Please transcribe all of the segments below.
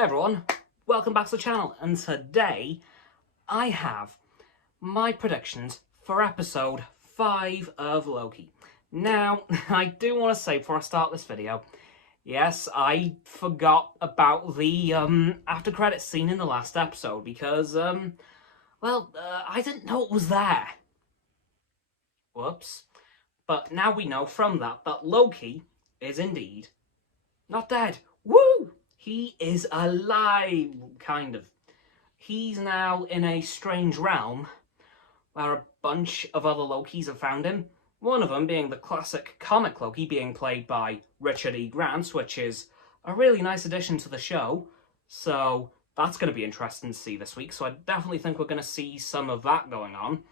Hey everyone, welcome back to the channel, and today I have my predictions for episode 5 of Loki. Now, I do want to say before I start this video, yes, I forgot about the after credits scene in the last episode because, I didn't know it was there. Whoops. But now we know from that Loki is indeed not dead. Woo! He is alive, kind of. He's now in a strange realm where a bunch of other Lokis have found him. One of them being the classic comic Loki being played by Richard E. Grant, which is a really nice addition to the show. So that's going to be interesting to see this week. So I definitely think we're going to see some of that going on.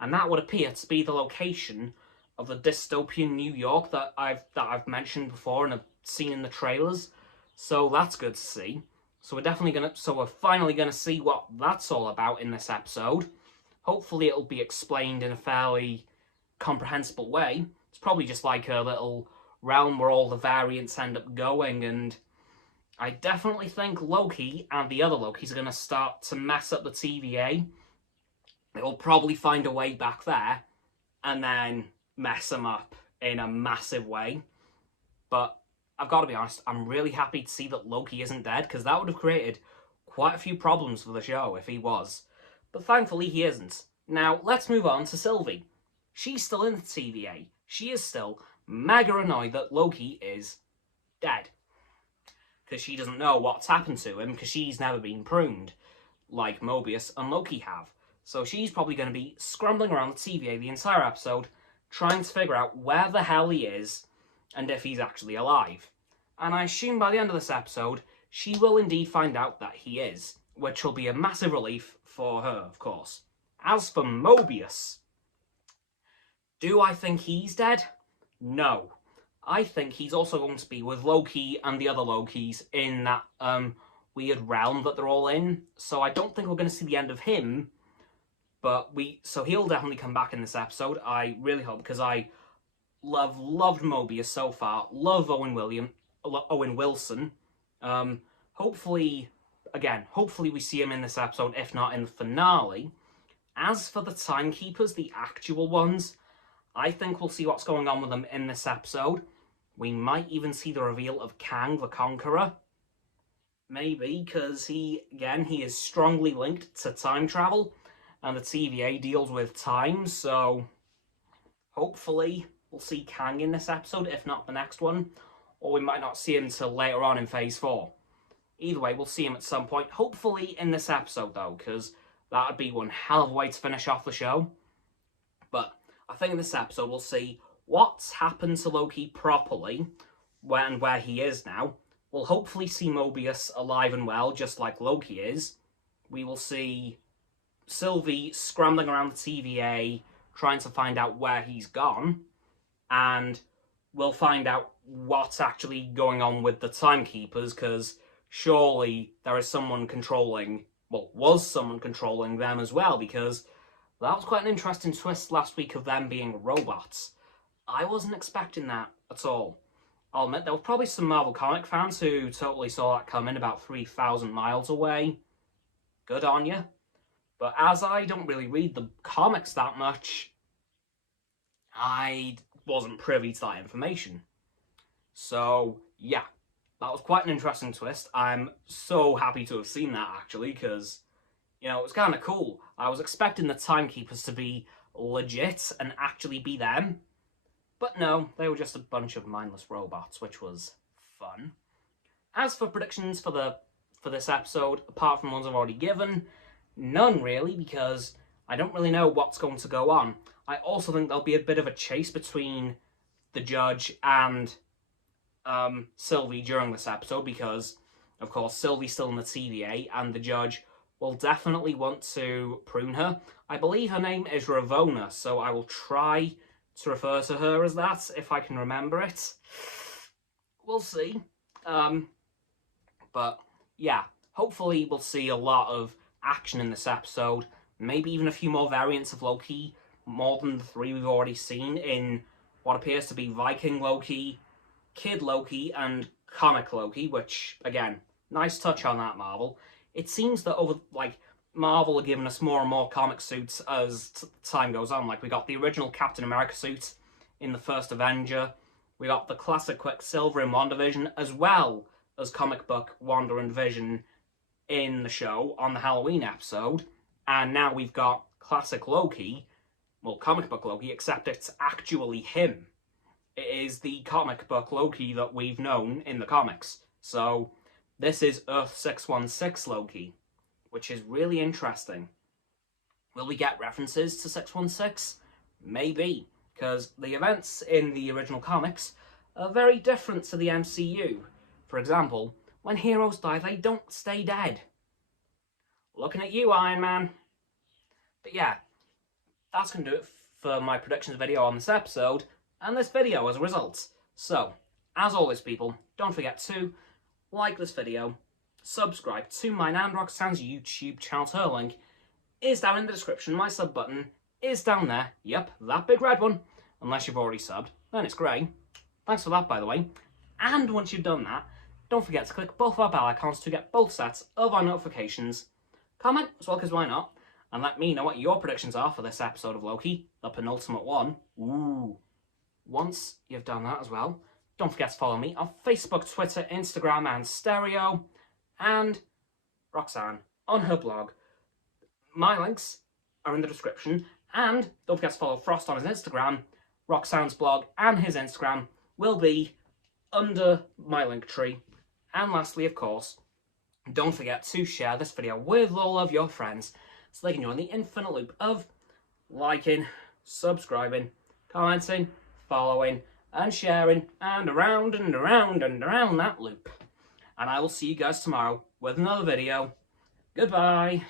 And that would appear to be the location of the dystopian New York that I've mentioned before and have seen in the trailers. So that's good to see. So we're finally gonna see what that's all about in this episode. Hopefully it'll be explained in a fairly comprehensible way. It's probably just like a little realm where all the variants end up going, and I definitely think Loki and the other Lokis are gonna start to mess up the TVA. They'll probably find a way back there and then mess them up in a massive way. But I've got to be honest, I'm really happy to see that Loki isn't dead, because that would have created quite a few problems for the show if he was. But thankfully he isn't. Now, let's move on to Sylvie. She's still in the TVA. She is still mega annoyed that Loki is dead, because she doesn't know what's happened to him, because she's never been pruned, like Mobius and Loki have. So she's probably going to be scrambling around the TVA the entire episode, trying to figure out where the hell he is, and if he's actually alive. And I assume by the end of this episode, she will indeed find out that he is, which will be a massive relief for her, of course. As for Mobius, do I think he's dead? No. I think he's also going to be with Loki and the other Lokis in that weird realm that they're all in. So I don't think we're going to see the end of him, but so he'll definitely come back in this episode. I really hope, because I loved Mobius so far. Love Owen Wilson. Hopefully we see him in this episode, if not in the finale. As for the Timekeepers, the actual ones, I think we'll see what's going on with them in this episode. We might even see the reveal of Kang the Conqueror. Maybe, because he is strongly linked to time travel, and the TVA deals with time, so hopefully we'll see Kang in this episode, if not the next one. Or we might not see him until later on in Phase 4. Either way, we'll see him at some point. Hopefully in this episode, though, because that would be one hell of a way to finish off the show. But I think in this episode we'll see what's happened to Loki properly, where he is now. We'll hopefully see Mobius alive and well, just like Loki is. We will see Sylvie scrambling around the TVA, trying to find out where he's gone. And we'll find out what's actually going on with the Timekeepers, because surely there is someone controlling, was someone controlling them as well, because that was quite an interesting twist last week of them being robots. I wasn't expecting that at all. I'll admit, there were probably some Marvel comic fans who totally saw that coming about 3,000 miles away. Good on you. But as I don't really read the comics that much, I wasn't privy to that information. So, yeah, that was quite an interesting twist. I'm so happy to have seen that, actually, because, it was kind of cool. I was expecting the Timekeepers to be legit and actually be them. But no, they were just a bunch of mindless robots, which was fun. As for predictions for this episode, apart from ones I've already given, none really, because I don't really know what's going to go on. I also think there'll be a bit of a chase between the Judge and Sylvie during this episode, because, of course, Sylvie's still in the TVA, and the Judge will definitely want to prune her. I believe her name is Ravonna, so I will try to refer to her as that, if I can remember it. We'll see. But, yeah, hopefully we'll see a lot of action in this episode. Maybe even a few more variants of Loki, more than the 3 we've already seen in what appears to be Viking Loki, Kid Loki, and Comic Loki, which, again, Nice touch on that, Marvel. It seems that Marvel are giving us more and more comic suits as time goes on. Like, we got the original Captain America suit in the first Avenger. We got the classic Quicksilver in WandaVision, as well as comic book Wanda and Vision in the show on the Halloween episode. And now we've got classic Loki, well, comic book Loki, except it's actually him. It is the comic book Loki that we've known in the comics. So this is Earth 616 Loki, which is really interesting. Will we get references to 616? Maybe, because the events in the original comics are very different to the MCU. For example, when heroes die, they don't stay dead. Looking at you, Iron Man. But yeah, that's going to do it for my predictions video on this episode, and this video as a result. So, as always, people, don't forget to like this video, subscribe to mine and Roxanne's YouTube channel. Her link is down in the description. My sub button is down there. Yep, that big red one. Unless you've already subbed, then it's grey. Thanks for that, by the way. And once you've done that, don't forget to click both our bell icons to get both sets of our notifications. Comment as well, because why not? And let me know what your predictions are for this episode of Loki, the penultimate one. Ooh. Once you've done that as well, don't forget to follow me on Facebook, Twitter, Instagram, and Stereo, and Roxanne on her blog. My links are in the description, and don't forget to follow Frost on his Instagram. Roxanne's blog and his Instagram will be under my link tree. And lastly, of course, don't forget to share this video with all of your friends so they can join the infinite loop of liking, subscribing, commenting, following, and sharing, and around and around and around that loop. And I will see you guys tomorrow with another video. Goodbye.